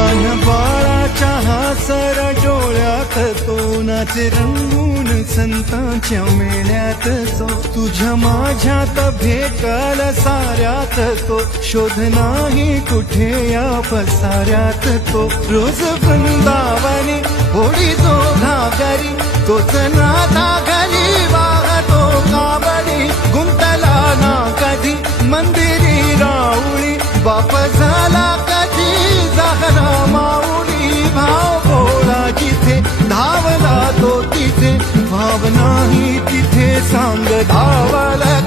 कान बाळाच्या हासर डोळ्यात तो नाचे रंगून संतांच्या मेळ्यात तो तुझ्या माझ्यात भेटल साऱ्यात तो शोध नाही कुठे या पसाऱ्यात तो रोज वृंदावनी होडी तो घागरी तोच नाथा घरी वाहतो काबडी गुंतला ना कधी मंदिरी राऊळी बाप झाला कधी जागरा माऊली भाव भोळा जिथे धावला तो तिथे भाव नाही तिथे सांग धावला